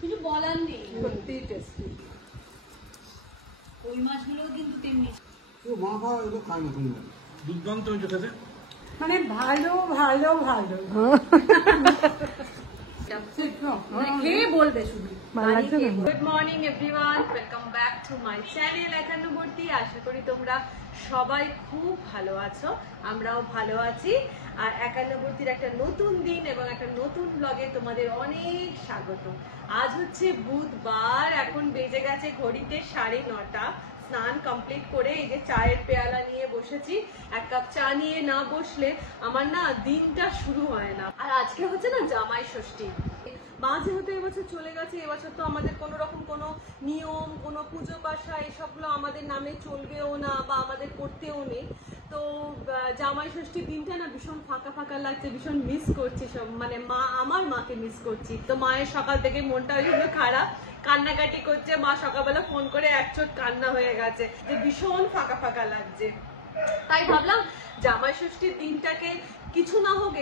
কিছু বলার নেই, সত্যি টেস্টি। ওই মাছগুলো কিন্তু তেমনি মাখা এটা খায় না তুমি, দুর্দান্ত হয়েছে খেতে, মানে ভালো ভালো ভালো খেয়ে বলবে শুধু। ভালো লাগছে না? Good morning everyone, welcome back to my channel একান্নবর্তী। আশা করি তোমরা সবাই খুব ভালো আছো, আমরাও ভালো আছি। আর একান্নবর্তীর একটা নতুন দিন এবং একটা নতুন ব্লগে তোমাদের অনেক স্বাগত। আজ হচ্ছে বুধবার, এখন বেজে গেছে ঘড়িতে 9:30। স্নান কমপ্লিট করে এই যে চায়ের পেয়ালা নিয়ে বসেছি। এক কাপ চা নিয়ে না বসলে আমার না দিনটা শুরু হয় না। আর আজকে হচ্ছে না জামাই ষষ্ঠী। মা যেহেতু এবছর চলে গেছে, এবছর তো আমাদের কোনো রকম কোনো নিয়ম, কোনো পুজো পাশা এসবগুলো আমাদের নামে চলবেও না বা আমাদের করতেও নেই। তো জামাই ষষ্ঠীর দিনটা না ভীষণ ফাঁকা ফাঁকা লাগছে, ভীষণ মিস করছি সব, মানে আমার মাকে মিস করছি। তো মায়ের সকাল থেকে মনটা ওই জন্য খারাপ, কান্নাকাটি করছে। মা সকালবেলা ফোন করে একচোট কান্না হয়ে গেছে যে ভীষণ ফাঁকা ফাঁকা লাগছে। তাই ভাবলাম জামাই ষষ্ঠীর দিনটাকে কিছু না হোক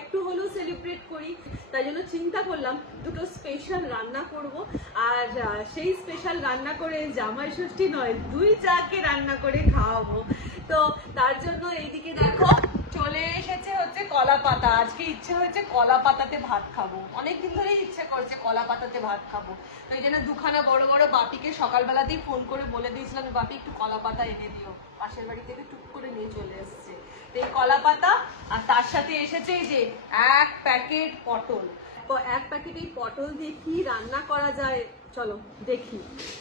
একটু হলেও সেলিব্রেট করি। তাই জন্য চিন্তা করলাম দুটো স্পেশাল রান্না করব। আর সেই স্পেশাল রান্না করে জামাই ষষ্ঠী নয়, দুই চাকে রান্না করে খাওয়াবো। তো তার জন্য এইদিকে দেখো চলে এসেছে হচ্ছে কলা পাতা। আজকে ইচ্ছে হচ্ছে কলা পাতাতে ভাত খাবো, অনেকদিন ধরেই ইচ্ছে করছে কলা পাতাতে ভাত খাবো। তো এই জন্য দুখানা বড় বড় বাপিকে সকালবেলাতেই ফোন করে বলে দিয়েছিলাম, বাপি একটু কলা পাতা এনে দিও। পাশের বাড়ি থেকে টুক করে নিয়ে চলে এসছে। তো এই কলা পাতা আর তার সাথে এসেছে এই যে 1 প্যাকেট পটল। তো 1 প্যাকেট এই পটল দিয়ে কি রান্না করা যায় চলো দেখি।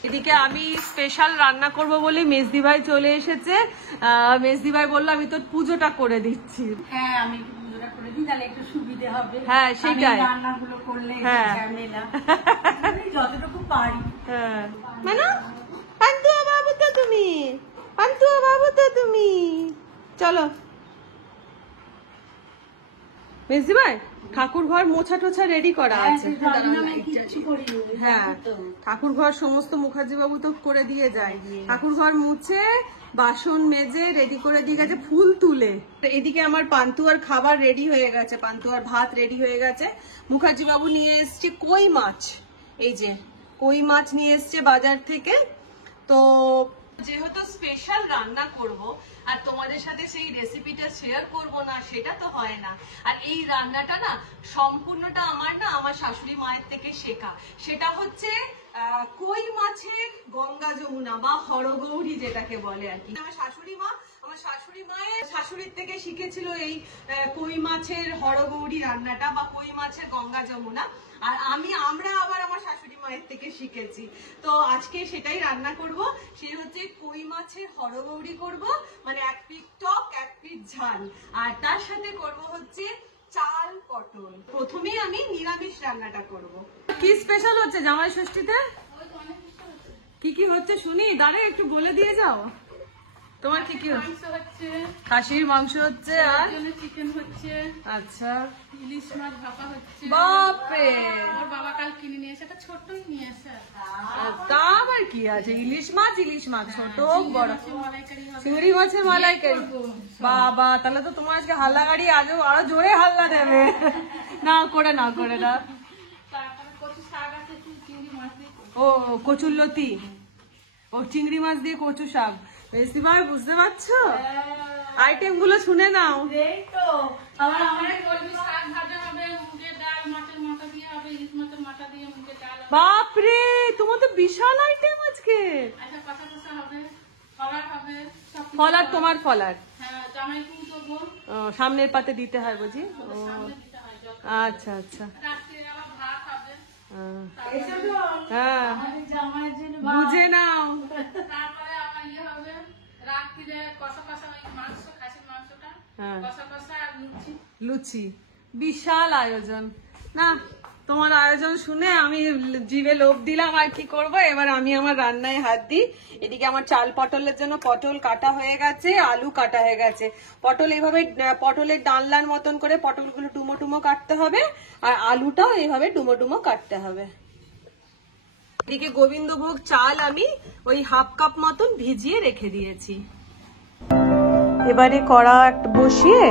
এদিকে আমি স্পেশাল রান্না করব বলে মেজদি ভাই চলে এসেছে। মেজদি ভাই বললো আমি তোর পুজোটা করে দিচ্ছি। হ্যাঁ, আমি পুজোটা করে দিই, তাহলে একটু সুবিধে হবে। হ্যাঁ সেটাই, রান্নাগুলো করলে হ্যাঁ যতটুকু পারি। হ্যাঁ মানে পান্তুয়া বাবু তো তুমি, পান্তুয়া বাবু তো তুমি। চলো মেজদি ভাই, ঠাকুর ঘর মোছা টোছা রেডি করা আছে। হ্যাঁ ঠাকুর ঘর সমস্ত মুখার্জি বাবু তো করে দিয়ে যায়। ঠাকুর ঘর মুছে বাসন মেজে রেডি করে দিয়ে গেছে, ফুল তুলে। এদিকে আমার পান্তুয়ার খাবার রেডি হয়ে গেছে, পান্তুয়ার ভাত রেডি হয়ে গেছে। মুখার্জি বাবু নিয়ে এসছে কই মাছ, এই যে কই মাছ নিয়ে এসছে বাজার থেকে। তো যেহেতু স্পেশাল রান্না করব আর তোমাদের সাথে সেই রেসিপিটা শেয়ার করব না, সেটা তো হয় না। আর এই রান্নাটা না সম্পূর্ণটা আমার শাশুড়ি মায়ের থেকে শেখা। সেটা হচ্ছে কই মাছের গঙ্গা যমুনা বা হরগৌরী যেটাকে বলে আর কি। আমার শাশুড়ি মায়ের শাশুড়ির থেকে শিখেছিল এই কই মাছের হরগৌরী রান্নাটা বা কই মাছের গঙ্গা যমুনা। আর আমরা আবার আমার শাশুড়ি মায়ের থেকে শিখেছি। তো আজকে সেটাই রান্না করব। সে হচ্ছে কই মাছের হরগৌরী করব, মানে 1 পিঠ টক 1 পিঠ ঝাল। আর তার সাথে করব হচ্ছে চাল পটল। প্রথমেই আমি নিরামিষ রান্নাটা করব। কি স্পেশাল হচ্ছে জামাই ষষ্ঠীতে? কি কি হচ্ছে শুনি, দাঁড়া একটু বলে দিয়ে যাও। তোমার কি কি হচ্ছে? খাসির মাংস হচ্ছে আর চিকেন হচ্ছে। আচ্ছা, ইলিশ মাছ ভাপা হচ্ছে। বাপরে, ওর বাবা কাল কিনে নিয়ে এসে, এটা ছোটই নিয়ে এসে। তা আবার কি আছে, ইলিশ মাছ ছোট বড়, চিংড়ি মাছের মালাইকারি। বাবা, তাহলে তো তোমার আজকে হাল্লা গাড়ি আরো জোরে হাল্লা দেবে। না করে না। তারপরে কচু শাক আছে, চিংড়ি মাছ দিয়ে। ও কচুরলতি, ও চিংড়ি মাছ দিয়ে কচু শাক। বেশি ভাই বুঝতে পারছো, আইটেম গুলো শুনে নাও। এই তো আবার আমার কলমি শাক ভাজা হবে, মুগের ডাল মাছের মাথা দিয়ে হবে, ইলিশ মাছের মাথা দিয়ে মুগের ডাল। বাপরে, তোমার তো বিশাল আইটেম আজকে। আচ্ছা, কষা কষা হবে, ফলার হবে। ফলার, তোমার ফলার? হ্যাঁ, জামাই ফুল করবো। সামনের পাতে দিতে হয় বুঝি। সামনে দিতে হয় যত। আচ্ছা আচ্ছা, রাত্রে আবার ভাত হবে। হ্যাঁ জামাইয়ের জন্য বুঝে নাও। তারপরে আবার ইয়ে হবে রাত্রিরে কষা কষা ওই মাংস, খাসির মাংসটা কষা কষা আর লুচি। বিশাল আয়োজন। না, তোমার আয়োজন শুনে আমি জিভে লোভ দিলাম, আর কি করব। এবার আমি আমার রান্নায় হাত দিই। এদিকে আমার চাল পটলের জন্য পটল কাটা হয়ে গেছে, আলু কাটা হয়ে গেছে। পটল এইভাবে পটলের ডালনার মতন করে পটলগুলো ডুমো ডুমো কাটতে হবে, আর আলুটাও এইভাবে ডুমো ডুমো কাটতে হবে। এদিকে গোবিন্দভোগ চাল আমি ওই 1/2 কাপ মতন ভিজিয়ে রেখে দিয়েছি। এবারে কড়া বসিয়ে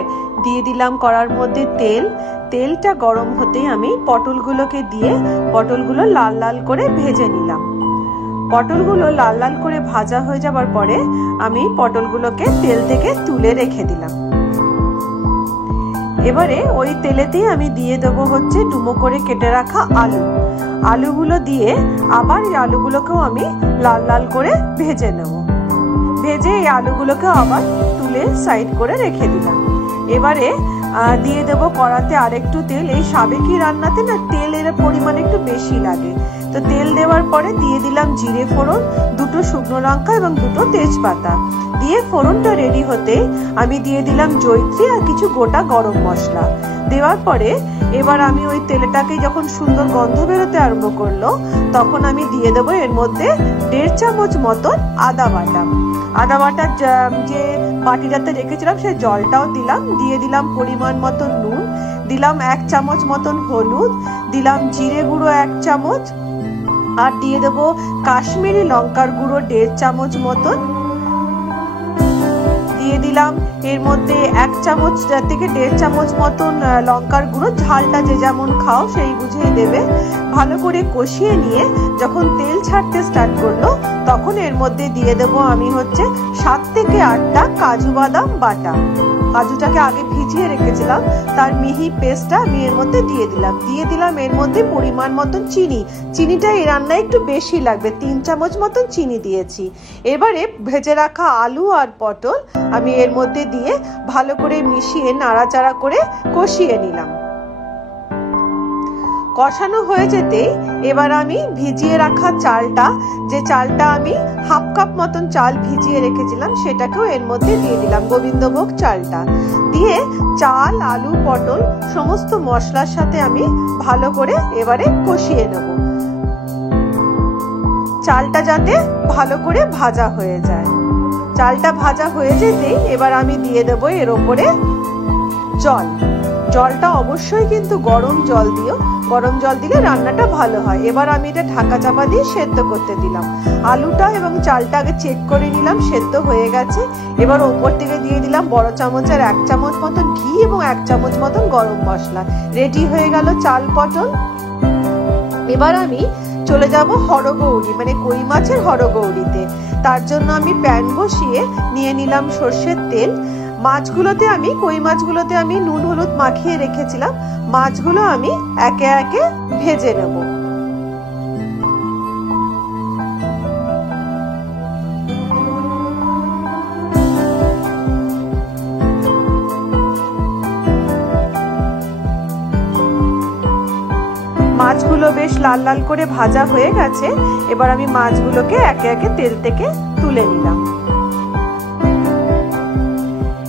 দিয়ে দিলাম কড়ার মধ্যে তেল। তেলটা গরম হতেই আমি পটলগুলোকে দিয়ে পটলগুলো লাল লাল করে ভেজে নিলাম। পটলগুলো লাল লাল করে ভাজা হয়ে যাবার পরে আমি পটলগুলোকে তেল থেকে তুলে রেখে দিলাম। এবারে ওই তেলেতেই আমি দিয়ে দেবো হচ্ছে ডুমো করে কেটে রাখা আলু। আলুগুলো দিয়ে আবার এই আলুগুলোকেও আমি লাল লাল করে ভেজে নেব। ভেজে এই আলুগুলোকে আবার তুলে সাইড করে রেখে দিলাম। এবারে দিয়ে দেব কড়াতে আরেকটু তেল। এই সাবেকি রান্নাতে না তেলের পরিমাণ একটু বেশি লাগে, তো তেল দেওয়ার পরে দিয়ে দিলাম জিরে ফোড়ন, 2টো শুকনো লঙ্কা এবং 2টো তেজপাতা। দিয়ে ফোড়নটা রেডি হতে আমি দিয়ে দিলাম জয়িত্রী আর কিছু গোটা গরম মশলা। দেওয়ার পরে এবার আমি ওই তেলটাকে যখন সুন্দর গন্ধ বেরোতে আরম্ভ করলো তখন আমি দিয়ে দেবো এর মধ্যে 1.5 চামচ মতন আদা বাটা। আদা বাটার যে বাটিটাতে রেখেছিলাম সেই জলটাও দিলাম। দিয়ে দিলাম পরিমাণ মতন নুন, দিলাম 1 চামচ মতন হলুদ, দিলাম জিরে গুঁড়ো 1 চামচ, আর দিয়ে দেবো কাশ্মীরি লঙ্কার গুঁড়ো 1.5 চামচ মতন। দিয়ে দিলাম এর মধ্যে 1 চামচ থেকে 1.5 চামচ মতন লঙ্কার গুঁড়ো। ঝালটা যে যেমন খাও সেই বুঝেই দেবে। ভালো করে কষিয়ে নিয়ে যখন তেল ছাড়তে স্টার্ট করলো তখন এর মধ্যে দিয়ে দেবো আমি হচ্ছে 7 থেকে 8টা কাজু বাদাম বাটা। কাজুটাকে আগে ভিজিয়ে রেখেছিলাম, তার মিহি পেস্টটা আমি এর মধ্যে দিয়ে দিলাম। দিয়ে দিলাম এর মধ্যে পরিমাণ মতন চিনি। চিনিটা এই রান্নায় একটু বেশি লাগবে, 3 চামচ মতন চিনি দিয়েছি। এবারে ভেজে রাখা আলু আর পটল আমি এর মধ্যে দিয়ে ভালো করে মিশিয়ে নাড়াচাড়া করে কষিয়ে নিলাম। কষানো হয়ে যেতে এবার আমি ভিজিয়ে রাখা চালটা, যে চালটা আমি 1/2 কাপ মতন চাল ভিজিয়ে রেখেছিলাম সেটাকেও এর মধ্যে দিয়ে দিলাম, গোবিন্দভোগ চালটা। দিয়ে চাল, আলু, পটল সমস্ত মশলার সাথে আমি ভালো করে এবারে কষিয়ে নেব। চালটা যাতে ভালো করে ভাজা হয়ে যায়। চালটা ভাজা হয়ে যেতে এবার আমি দিয়ে দেব এর ওপরে জল। জলটা অবশ্যই কিন্তু গরম জল দিও, গরম জল দিলে রান্নাটা ভালো হয়। এবার আমি এটা ঢাকা চাপা দিয়ে সেদ্ধ করতে দিলাম। আলুটা এবং চালটা আগে চেক করে নিলাম সেদ্ধ হয়ে গেছে। এবার ওপর থেকে দিয়ে দিলাম বড় চামচের 1 চামচ মতন ঘি এবং 1 চামচ মতন গরম মশলা। রেডি হয়ে গেল চাল পটল। এবার আমি চলে যাব হরগৌরি, মানে কই মাছের হরগৌরিতে। তার জন্য আমি প্যান বসিয়ে নিয়ে নিলাম সর্ষের তেল। মাছগুলোতে আমি কই মাছগুলোতে আমি নুন হলুদ মাখিয়ে রেখেছিলাম। মাছগুলো আমি একে একে ভেজে নেব। মাছগুলো বেশ লাল লাল করে ভাজা হয়ে গেছে। এবার আমি মাছগুলোকে একে একে তেল থেকে তুলে নিলাম।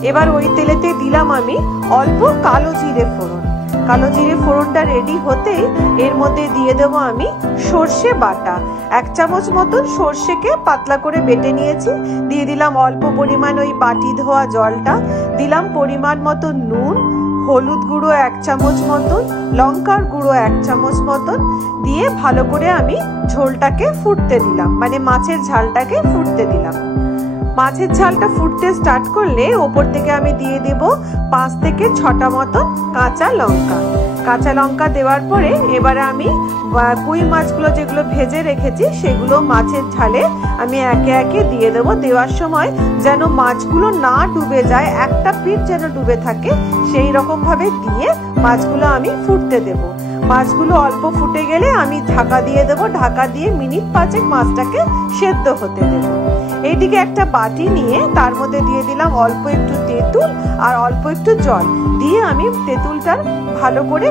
এবার ওই তেলেতে দিলাম আমি অল্প কালো জিরে ফোড়ন। কালো জিরে ফোড়নটা রেডি হতেই এর মধ্যে দিয়ে দেব আমি সর্ষে বাটা। 1 চামচ মতন সর্ষেকে পাতলা করে বেটে নিয়েছি। দিয়ে দিলাম অল্প পরিমাণ ওই বাটি ধোয়া জলটা। দিলাম পরিমাণ মতো নুন, হলুদ গুঁড়ো 1 চামচ মতন, লঙ্কার গুঁড়ো 1 চামচ মতন দিয়ে ভালো করে আমি ঝোলটাকে ফুটতে দিলাম, মানে মাছের ঝালটাকে ফুটতে দিলাম। মাছের ঝালটা ফুটতে স্টার্ট করলে ওপর থেকে আমি দিয়ে দেব 5 থেকে 6টা মতন কাঁচা লঙ্কা। কাঁচা লঙ্কা দেওয়ার পরে এবারে আমি কই মাছগুলো যেগুলো ভেজে রেখেছি সেগুলো মাছের ঝালে আমি একে একে দিয়ে দেবো। দেওয়ার সময় যেন মাছগুলো না ডুবে যায়, একটা পিঠ যেন ডুবে থাকে, সেই রকম ভাবে দিয়ে মাছগুলো আমি ফুটতে দেব। মাছগুলো অল্প ফুটে গেলে আমি ঢাকা দিয়ে দেবো। ঢাকা দিয়ে মিনিট 5 মাছটাকে সেদ্ধ হতে দেবো। এইদিকে একটা বাটি নিয়ে তার মধ্যে দিয়ে দিলাম অল্প একটু তেঁতুল আর অল্প একটু জল দিয়ে আমি তেঁতুলটার ভালো করে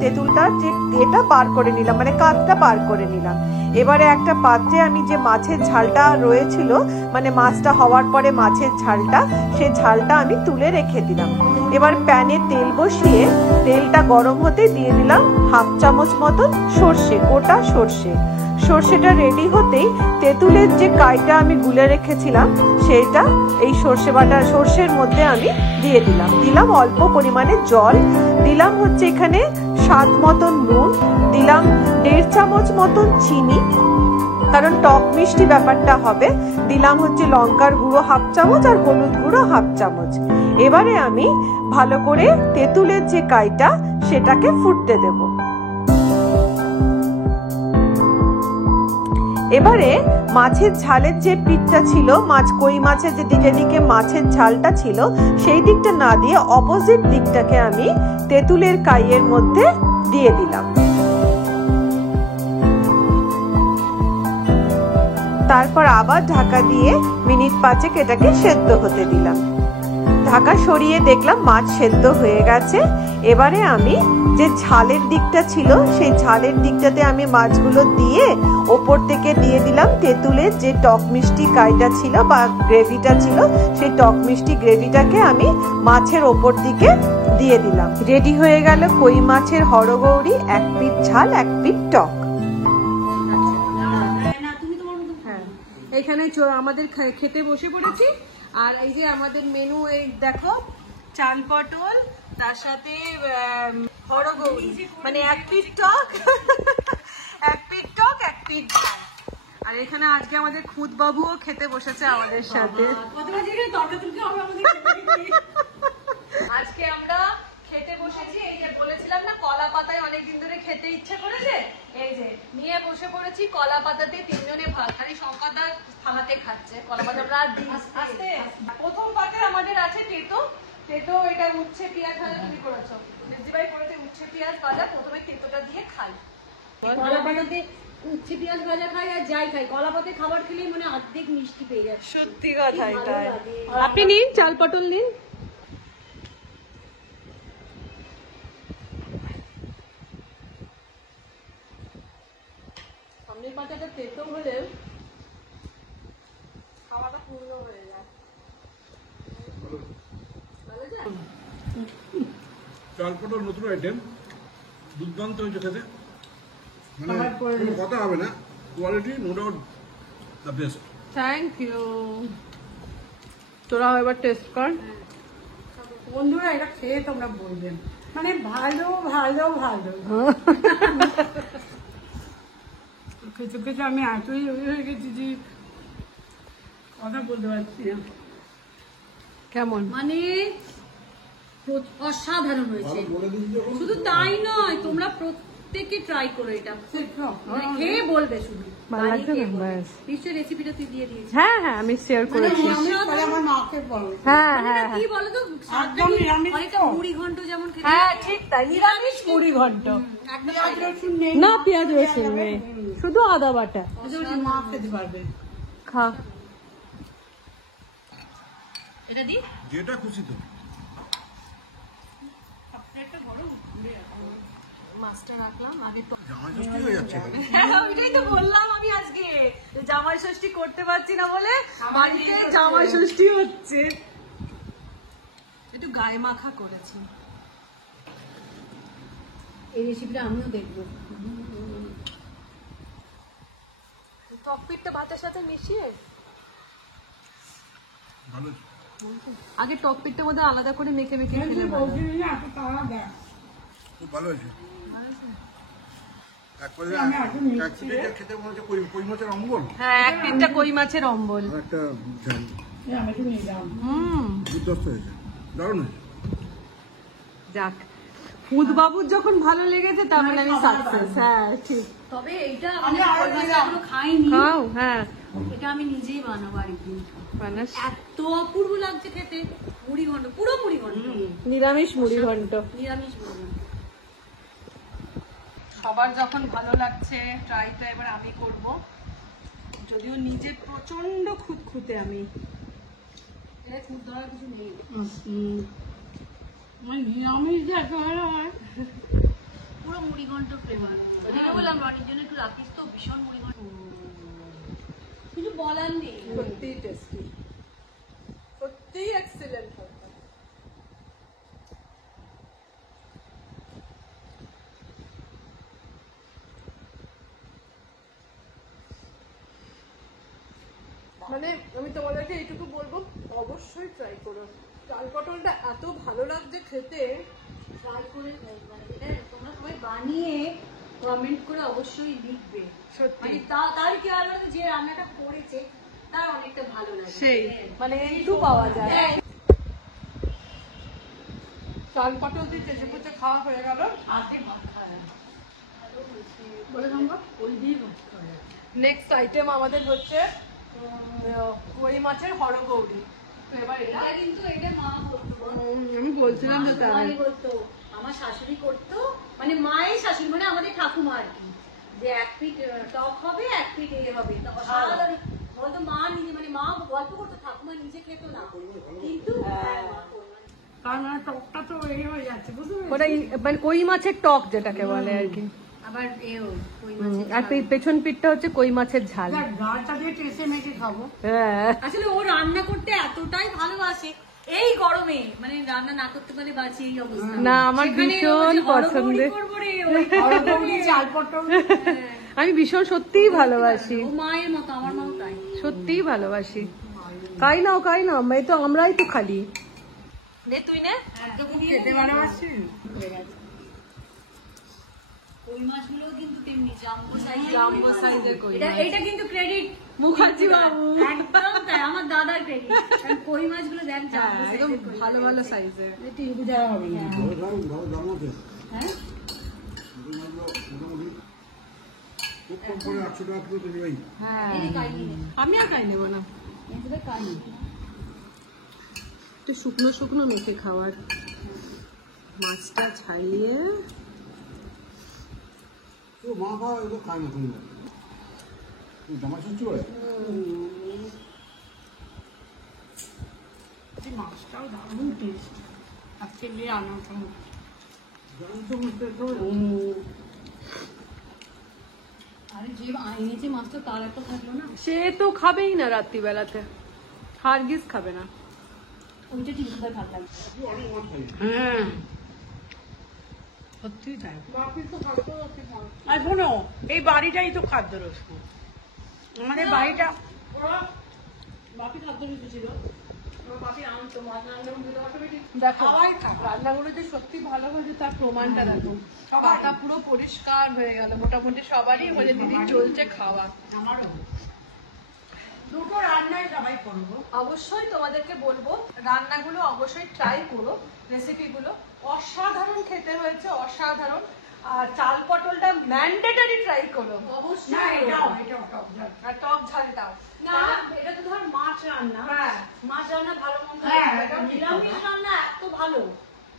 তেঁতুলটার যে এটা বার করে নিলাম, মানে কাঁচটা বার করে নিলাম। এবারে একটা পাত্রে আমি যে মাছের ঝালটা রয়েছিল, মানে মাছটা হওয়ার পরে মাছের ঝালটা, সেই ঝালটা আমি তুলে রেখে দিলাম। এবার প্যানে তেল বসিয়ে তেলটা গরম হতে দিয়ে দিলাম 1/2 চামচ মতন সর্ষে, গোটা সর্ষে। সর্ষেটা রেডি হতেই তেঁতুলের যে কাইটা আমি গুলে রেখেছিলাম সেটা এই সর্ষের মধ্যে আমি দিয়ে দিলাম। দিলাম অল্প পরিমাণে জল, দিলাম হচ্ছে এখানে স্বাদ মতন নুন, দিলাম 1.5 চামচ মতন চিনি, কারণ টক মিষ্টি ব্যাপারটা হবে। দিলাম হচ্ছে লঙ্কার গুঁড়ো 1/2 চামচ আর হলুদ গুঁড়ো 1/2 চামচ। এবারে আমি ভালো করে তেঁতুলের যে কাইটা সেটাকে ফুটতে দেব। এবারে মাছের ঝালের যে পিঠটা ছিল, কই মাছের যে দিকে দিকে মাছের ঝালটা ছিল সেই দিকটা না দিয়ে অপোজিট দিকটাকে আমি তেঁতুলের কাইয়ের মধ্যে দিয়ে দিলাম। তারপর আবার ঢাকা দিয়ে মিনিট 5 এটাকে সেদ্ধ হতে দিলাম। ঢাকা সরিয়ে দেখলাম মাছ সেদ্ধ হয়ে গেছে। এবারে আমি যে ঝালের দিকটা ছিল সেই ঝালের দিকটাতে আমি মাছগুলো দিয়ে ওপর থেকে দিয়ে দিলাম তেঁতুলের যে টক মিষ্টি কাইটা ছিল বা গ্রেভিটা ছিল, সেই টক মিষ্টি গ্রেভিটাকে আমি মাছের ওপর দিকে দিয়ে দিলাম। রেডি হয়ে গেল কই মাছের হরগৌরি, 1 পিঠ ঝাল 1 পিঠ টক। এখানে আমাদের খেতে বসে পড়েছি। আর এই যে আমাদের মেনু, এই দেখো চাল পটল, তার সাথে হরগৌরি, মানে 1 পিঠ টক 1 পিঠ টক 1 পিঠ ঝাল। আর এখানে আজকে আমাদের খুদ বাবুও খেতে বসেছে আমাদের সাথে। আজকে আমরা খেতে বসেছি, এই যে বলেছিলাম না কলা পাতায় অনেকদিন ধরে খেতে ইচ্ছে করেছে, এই যে নিয়ে বসে পড়েছি কলা পাতাতে 3 জনে ভাত। খালি সংখ্যাটা থালাতে খাচ্ছে কলা পাতা। আমরা আস্তে প্রথম পাতে আমাদের আছে তেতো। তেতো এটা উচ্ছে পেঁয়াজ ভাজা তুমি করেছো, দিদিভাই করেছে উচ্ছে পেঁয়াজ ভাজা। প্রথমে তেতোটা দিয়ে খাই। কলা পাতাতে উচ্ছে পেঁয়াজ ভাজা খাই আর যাই খাই, কলা পাতে খাবার খেলেই মানে অর্ধেক মিষ্টি পেয়ে যায়। সত্যি কথা এটা। আপনি নিন, চাল পটল নিন। সামনের পাতাটা তেতো হলে খাওয়াটা পূর্ণ হয়ে যায়। চাল পটল নতুন আইটেম, দুর্দান্ত হয়েছে খেতে। মানে কোনো কথা হবে না, quality no doubt the best. Thank you. তোরা এবার টেস্ট কর। বন্ধুরা এটা খেয়ে তোমরা বলবেন, মানে ভালো ভালো ভালো। খেতে খেতে আমি এতই হয়ে গেছি যে কথা বলতে পারছি না। কেমন? মানে অসাধারণ হয়েছে। শুধু তাই নয়, তোমরা প্রত্যেকে ট্রাই করো এটা, মানে খেয়ে বলবে শুধু। ভালো লাগছে না? ব্যাস। নিশ্চয়ই রেসিপিটা তুই দিয়ে দিয়েছিস। হ্যাঁ হ্যাঁ আমি শেয়ার করেছি। আমার মাকে বলো। হ্যাঁ মানে হ্যাঁ কি বলতো, একদম নিরামিষ অনেকটা তো। মুড়ি ঘন্ট যেমন খেতে হ্যাঁ ঠিক তাই, নিরামিষ মুড়ি ঘন্ট। একদম পেঁয়াজ রসুন নেই, না পেঁয়াজ রসুন নেই, শুধু আদা বাটা। মা খেতে পারবে। খা। এটা দি যেটা খুশি তো। মাছটা রাখলাম আগে। জামাই ষষ্ঠী হয়ে যাচ্ছে। হ্যাঁ ওইটাই তো বললাম আমি আজকে, জামাই ষষ্ঠী করতে পারছি না বলে বাড়িতে জামাই ষষ্ঠী হচ্ছে। একটু গায়ে মাখা করেছি। এই রেসিপিটা আমিও দেখবো। টকপিটটা ভাতের সাথে মিশিয়ে ভালো আগে টকপিটটার মধ্যে আলাদা করে মেখে মেখে খেলে ভালো। খুব ভালো হয়েছে। একবারে এক প্লেটে খেতে মনে হচ্ছে কই মাছের অম্বল, হ্যাঁ 1 পিঠটা কই মাছের অম্বল। আর একটা ঝাল। হুম দুর্ধর্ষ হয়েছে, দারুণ হয়েছে। যাক, খুদ বাবুর যখন ভালো লেগেছে তার মানে আমি সাকসেস। হ্যাঁ ঠিক। তবে এইটা আমি এখনো খাইনি। খাও। হ্যাঁ এটা আমি নিজেই বানাবো আরেকদিন। বানাস। এত অপূর্ব লাগছে খেতে। মুড়ি ঘন্ট, পুরো মুড়ি ঘন্ট, নিরামিষ মুড়ি ঘন্ট। নিরামিষ মুড়ি ঘন্ট। সবার যখন ভালো লাগছে ট্রাইটা এবার আমি করব, যদিও নিজে প্রচন্ড খুঁতখুঁতে আমি। এটা খুব ধরার কিছু নেই। নিরামিষ যে এত ভালো হয়। পুরো মুড়ি ঘন্ট ফ্লেভার। ওদিকে বললাম রনির জন্য একটু রাখিস তো, ভীষণ মুড়ি ঘন্ট। কিছু বলার নেই। সত্যিই টেস্টি, সত্যিই এক্সিলেন্ট। মানে আমি তোমাদেরকে এইটুকু বলবো, অবশ্যই ট্রাই করো। চাল পটলটা এত ভালো লাগছে খেতে। ট্রাই করে মানে এটা তোমরা সবাই বানিয়ে কমেন্ট করে অবশ্যই লিখবে। সত্যি। মানে তার কি আর মানে যে রান্নাটা করেছে তার অনেকটা ভালো লাগে। সেই মানে একটু পাওয়া যায়। চাল পটল দিয়ে চেঁচে পুচে খাওয়া হয়ে গেল। আজকে ভাত খাওয়া যাবে। বলে সম্ভব ওই দিয়ে ভাত খাওয়া যাবে। নেক্সট আইটেম আমাদের হচ্ছে কই মাছের হরগৌরি। তো এবার এটা এটা মা করতো বল। আমি বলছিলাম তো তাই। মাই করতো, আমার শাশুড়ি করতো, মানে মায়ের শাশুড়ি মানে আমাদের ঠাকুমা আর কি, যে এক পিঠ টক হবে এক পিঠ এ হবে। তা অসাধারণ বলতো মা নিজে, মানে মা গল্প করতো, ঠাকুমা নিজে খেতো না, কিন্তু হ্যাঁ, মা করতো। তার মানে টকটা তো এই হয়ে যাচ্ছে, বুঝতে পেরেছি? ওটা মানে কই মাছের টক যেটাকে বলে আর কি। আবার কই মাছের আর ঝাল। পেছন পিঠটা হচ্ছে কই মাছের ঝাল। দেখ, ডালটা দিয়ে টেসে মেখে খাবো। হ্যাঁ আসলে ও রান্না করতে এতটাই ভালোবাসে, এই গরমে মানে রান্না না করতে পারলে বাঁচি এই অবস্থা। না, আমার সেখানে ও ভীষণ যে হরগৌরি পছন্দের। করবো রে, ওই হরগৌরি, চাল পটল। আমি ভীষণ সত্যিই ভালোবাসি, ও মায়ের মতো, আমার মাও তাই। সত্যিই ভালোবাসি। কাই নাও এই তো আমরাই তো খালি। নে তুই নে। খেতে ভালোবাসি। কই মাছগুলো কিন্তু তেমনি জাম্বো সাইজ, জাম্বো সাইজের কই মাছ। এটা কিন্তু ক্রেডিট মুখার্জি বাবু। একদম তাই, আমার দাদার ক্রেডিট। কই মাছগুলো দেখ জাম্বো একদম সাইজের কই ভালো মাছ। ভালো সাইজের। টিভি দেওয়া হবে না। ভালো দাম আছে হ্যাঁ মোটামুটি খুব কম করে 800 টাকা কিলো কেজি ভাই। হ্যাঁ এই কাইনি নে, আমি আর খাই নেবো না, এগুলো কাইনি। একটু শুকনো শুকনো মেখে খাওয়ার। মাছটা ছাড়িয়ে তো মা খাওয়া এগুলো খায় না তুমি জামা ষষ্ঠী করে এই মাছটাও দারুণ টেস্ট। আজকে নিয়ে রান্নাটা জানি তো বুঝতে তো আরে যে এনেছে মাছটা তার একটা থাকলো না, সে তো খাবেই না রাত্রিবেলাতে, হারগিজ খাবে না। ওইটা টিভিটা ভালো লাগে। অনেক মাছ খাই হ্যাঁ সত্যি তাই। আর শোনো, এই বাড়িটাই তো খাদ্য রস্য। আমাদের বাড়িটা বাপি খাদ্য ছিল, বাপি আনতো মাছ রান্না করে অটোমেটিক। দেখো রান্নাগুলো যে সত্যি ভালো হয়েছে তার প্রমাণটা দেখো। পাতা পুরো পরিষ্কার হয়ে গেল, মোটামুটি সবারই হয়ে দিদি চলছে খাওয়া। আমারও দুটো রান্নাই সবাই করবো। অবশ্যই তোমাদেরকে বলবো রান্নাগুলো অবশ্যই ট্রাই করো, রেসিপিগুলো অসাধারণ খেতে হয়েছে, অসাধারণ। আর চাল পটলটা ম্যান্ডেটরি ট্রাই করো না, অবশ্যই। এটাও টক ঝাল। আর টক ঝালটাও না এটা তো ধর মাছ রান্না, হ্যাঁ। মাছ রান্না ভালো মন্দ, হ্যাঁ, এটা এটা ঠিক নিরামিষ কথা। রান্না এত ভালো।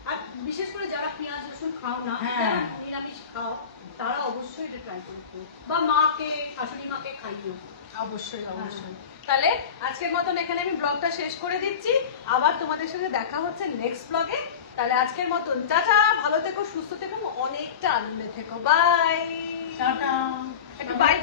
আর বিশেষ করে যারা পেঁয়াজ রসুন খাও না, হ্যাঁ। যারা নিরামিষ খাও, তারা অবশ্যই এটা ট্রাই করো, বা মাকে, শাশুড়ি মাকে খাইও। অবশ্যই অবশ্যই। তাহলে আজকের মতন এখানে আমি ব্লগটা শেষ করে দিচ্ছি, আবার তোমাদের সাথে দেখা হচ্ছে নেক্সট ব্লগে। তাহলে আজকের মতন টাটা, ভালো থেকো, সুস্থ থেকো, অনেকটা আনন্দে থেকো, বাই। টাটা। একটু বাই